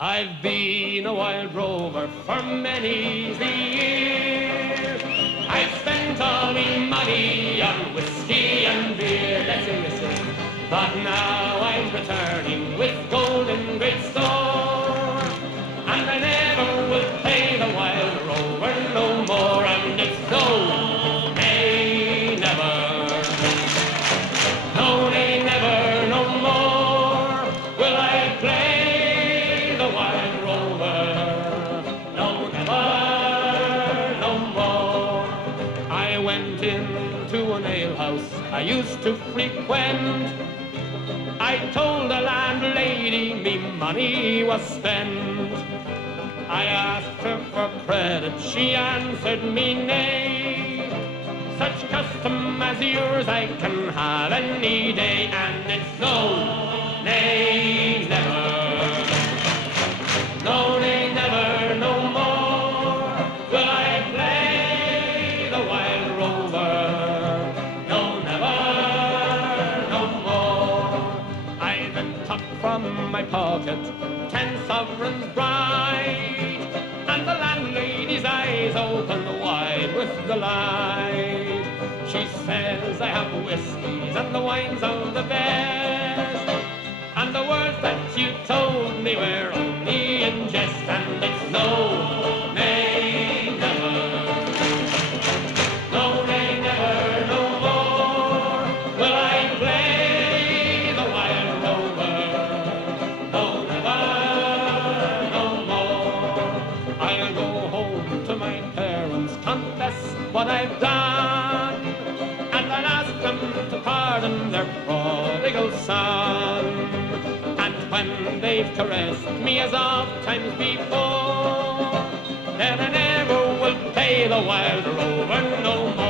I've been a wild rover for many the years. I've spent all me money on whiskey and beer. Listen. But now I'm returning with gold in great store, and I never will play the wild rover no more. And it's no, nay, never. No, nay, never, no more will I play the wild rover. No, never, no more. I went into an alehouse I used to frequent. I told the landlady me money was spent. I asked her for credit, she answered me nay. Such custom as yours I can have any day, and it's no, nay, never. No, nay, never, no more will I play the wild rover. No, never, no more. I then took from my pocket 10 sovereigns bright, and the landlady's eyes opened wide with delight. She says I have whiskies and the wines of the best, and the words that you told me were only in jest, and it's no, nay, never. No, nay, never, no more will I play the wild rover. No, never, no more. I'll go home to my parents, confess what I've done, and I'll ask them to pardon their prodigal son. And when they've caressed me as oft times before, then I never will play the wild rover no more.